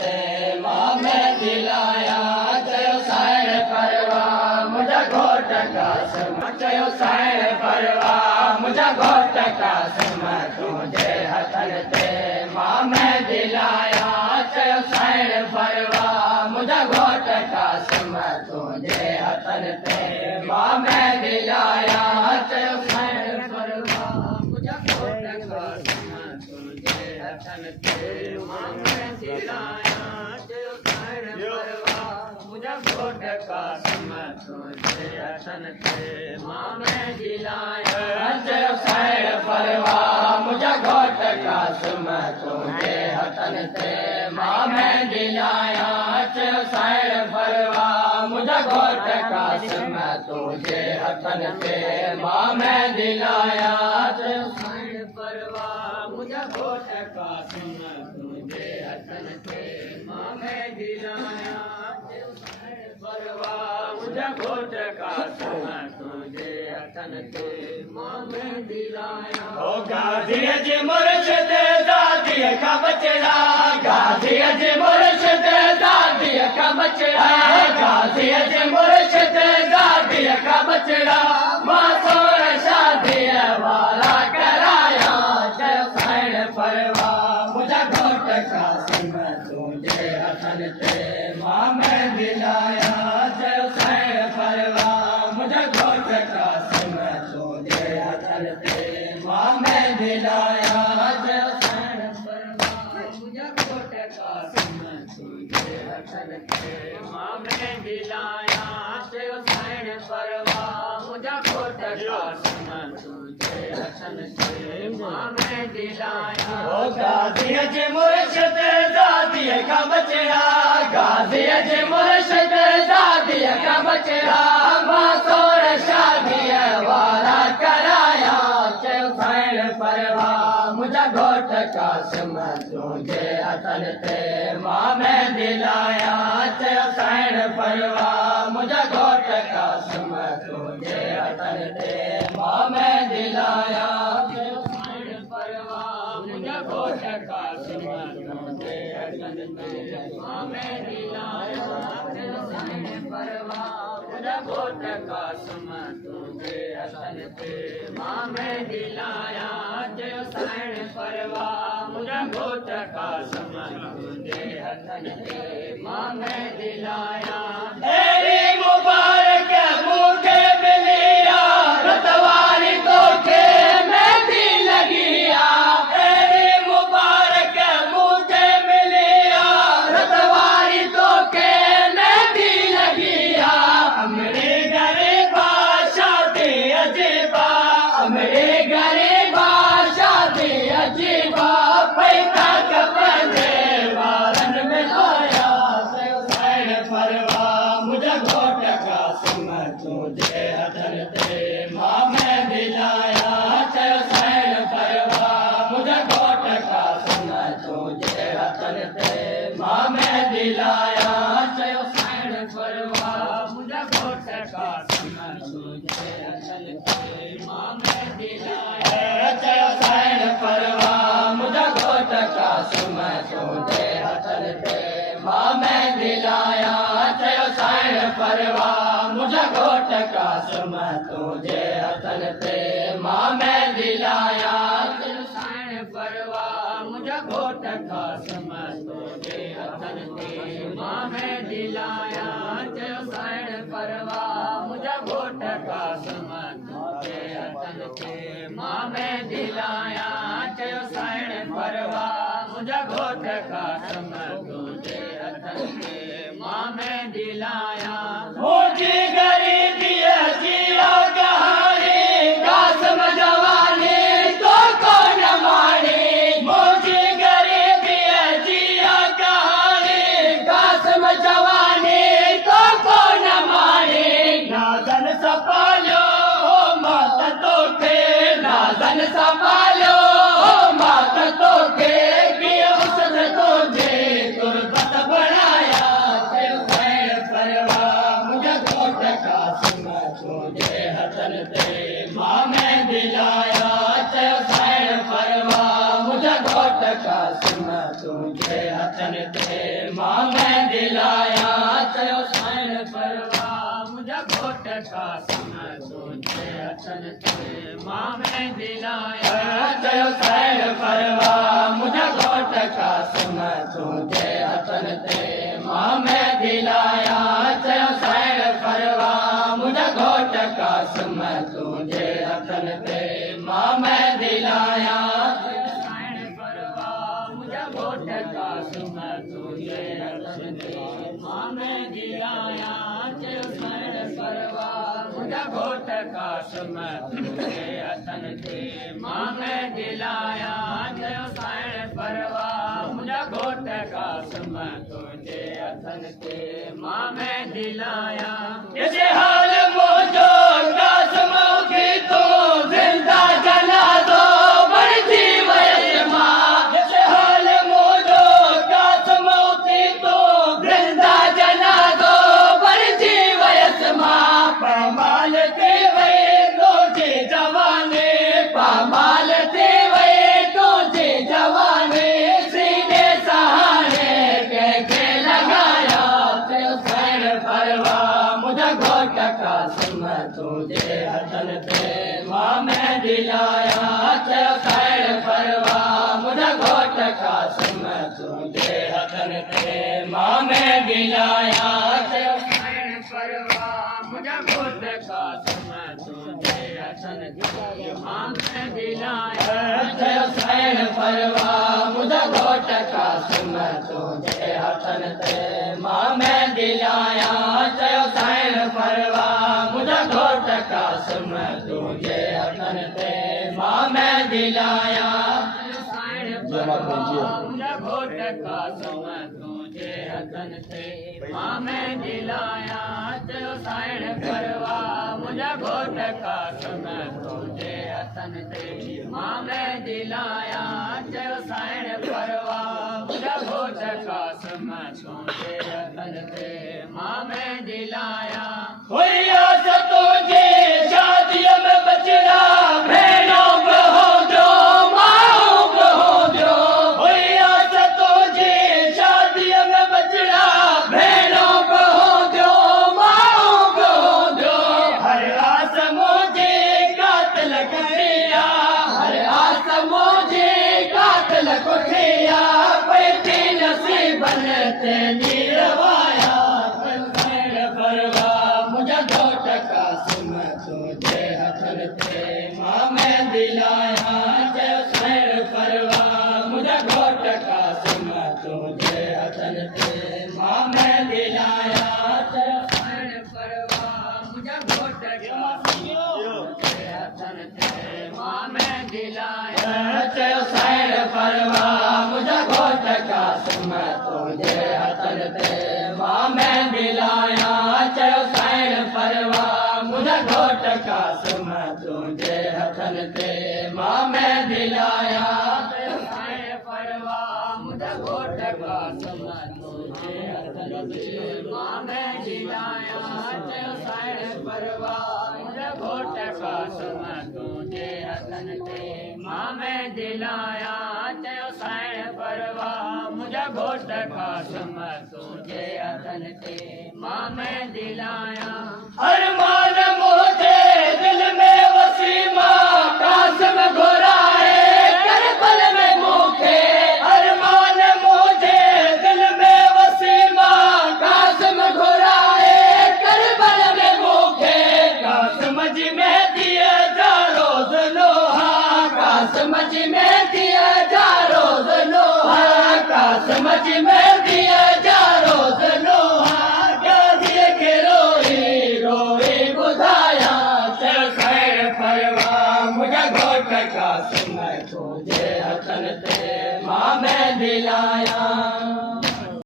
ते मां में दिलाया चयो साइण परवा मुझा घोट कासिम चयो साइण परवा मुझा घोट कासिम तुझे हथन ते मां में दिलाया चयो साइण परवा मुझा घोट कासिम तुझे हथन ते मां में दिलाया चयो साइण परवा मुझा घोट कासिम तुझे हथन ते मां में दिलाया चयो साइण परवा मुझा घोट कासिम तुझे हथन ते मां में दिलाया चयो साइण परवा मुझा घोट कासिम तुझे हथन ते मां में दिलाया चयो साइण परवा मुझा घोट कासिम तुझे हथन ते मां में दिलाया चयो साइण परवा मुझा घोट कासिम तुझे हथन ते मां में दिलाया चयो साइण परवा मुझा घोट कासिम तुझे हथन ते मां में दिलाया ओ गाज़ीअ जे मुर्शिद दादीअ खां बचड़ा गाज़ीअ जे मुर्शिद दादीअ खां बचड़ा गाज़ीअ जे मुर्शिद दादीअ खां बचड़ा मां सोण शादीअ वारा कराया चयो साइण परवा मुझा घोट कासिम तुझे हथन ते मां में दिलाया चयो साइण परवा मुझा घोट कासिम तुझे हथन ते मां में दिलाया चयो साइण परवा मुझा घोट कासिम तुझे हथन ते मां में दिलाया चयो साइण परवा मुझा घोट कासिम तुझे हथन ते मां में दिलाया ओ गाज़ीअ जे मुर्शिद दादीअ खां बचड़ा गाज़ीअ जे मुर्शिद दादीअ खां बचड़ा मां सोण शादीअ वारा कराया चयो साइण परवा मुझा घोट कासिम तुझे हथन ते मां में दिलाया चयो साइण परवा मुझा घोट कासिम तुझे हथन ते मां में दिलाया चयो साइण परवा मुझा घोट कासिम तुझे हथन ते मां में दिलाया चयो साइण परवा मुझा घोट कासिम तुझे हथन ते मां में दिलाया चयो साइण परवा मुझा घोट कासिम तुझे हथन ते मां में दिलाया तेरी मुबारक मूंखे मिलिया रतवारी तोखे मेहंदी लगिया तेरी मुबारक मूंखे मिलिया रतवारी तोखे मेहंदी लगिया हमरे घरे शादी अजीबा हमरे घरे शादी अजीबा पैसा कपड़े वारन में लाया चयो साइण परवा मुझा घोट कासिम तुझे हथन ते मां में दिलाया चयो साइण परवा मुझा घोट कासिम तुझे हथन ते मां में दिलाया चयो साइण परवा मुझा घोट कासिम तुझे हथन ते मां में दिलाया चयो साइण परवा मुझा घोट कासिम तुझे हथन ते मां में दिलाया चयो साइण परवा मुझा घोट कासिम तुझे हथन ते मां में दिलाया चयो साइण परवा मुझा घोट कासिम तुझे हथन ते मां में दिलाया चयो साइण परवा मुझा घोट कासिम तुझे हथन ते मां में दिलाया चयो साइण परवा मुझा घोट कासिम तुझे हथन ते मां में दिलाया मुझी गरीबी जिया कहानी कासिम जवानी तो कौन मानी मुझी गरीबी जिया कहानी कासिम जवानी तो कौन मानी नाज़न सपालियो मात तोखे नाज़न सपालियो मात तोखे कीअं हुस्न तुझे तुरबत बणाया चयो साइण परवा मुझा घोट हथन ते मां में दिलाया चयो साइण परवा मुझा घोट कासिम तुझे हथन ते मां में दिलाया चयो साइण परवा मुझा घोट कासिम तुझे हथन ते मां में दिलाया साइण परवा मुझा घोट कासिम तुझे हथन ते मां में दिलाया चयो साइण परवा मुझा घोट कासिम तुझे हथन ते मां में दिलाया चयो साइण परवा मुझा घोट कासिम तुझे हथन ते मां में दिलाया इसे हाल मोजो कासिम की तो जिंदा जनाज़ो बढ़ती वयस मां इसे हाल मोजो कासिम की तो जिंदा जनाज़ो बढ़ती वयस मां पामाल ते वई तुझे जवाने पामाल ते वई तुझे जवाने सीने सहारे के लगाया चयो साइण परवा मुझा घोट कासिम तुझे हथन ते मां में दिलाया चयो साइण परवा मुझा घोट कासिम तुझे हथन ते मां में दिलाया चयो साइण परवा मुझा घोट कासिम तुझे हथन ते मां में दिलाया चयो साइण परवा मुझा घोट कासिम तुझे हथन ते मां में दिलाया चयो साइण परवा मुझा घोट कासिम तुझे हथन ते मां में दिलाया साइण परवा मुझा घोट कासिम तुझे हथन ते मां में दिलाया चयो साइण परवा मुझा घोट कासिम तुझे हथन ते मां में दिलाया चयो साइण परवा मुझा घोट कासिम तुझे हथन ते मां में दिलाया हुई आस तुझे शादीअ में बचड़ा भेणों बि होजो माऊं बि होजो हुई आस तुझे शादीअ में बचड़ा भेणों बि होजो माऊं बि होजो हर आस मुझे कातिल कुठिया हर आस मुझे कातिल कुठिया पैती नसीबन ते नीरवाया साइण परवा मुझा घोट कासिम तुझे हथन ते मां में दिलाया चयो साइण परवा मुझा घोट कासिम तुझे हथन ते मां में दिलाया चयो साइण परवा मुझा घोट कासिम तुझे हथन ते मां में दिलाया चयो साइण परवा मुझा घोट कासिम तुझे हथन ते मां में दिलाया चयो साइण परवा मुझा घोट कासिम तुझे हथन ते मां में दिलाया चयो साइण परवा मुझा घोट कासिम तुझे हथन ते मां में दिलाया चयो साइण परवा मुझा घोट कासिम तुझे हथन ते मां में दिलाया चयो साइण परवा मुझा घोट कासिम तुझे हथन ते मां में दिलाया अरमान मुझे दिल में वसीमा कासिम घुराए करबल में मूंखे अरमान मुझे दिल में वसीमा कासिम घुराए करबल में मूंखे कासिम जी मेहदी जा रोज़ लोहा कासिम जी मेहदी जा रोज़ लोहा कासिम जी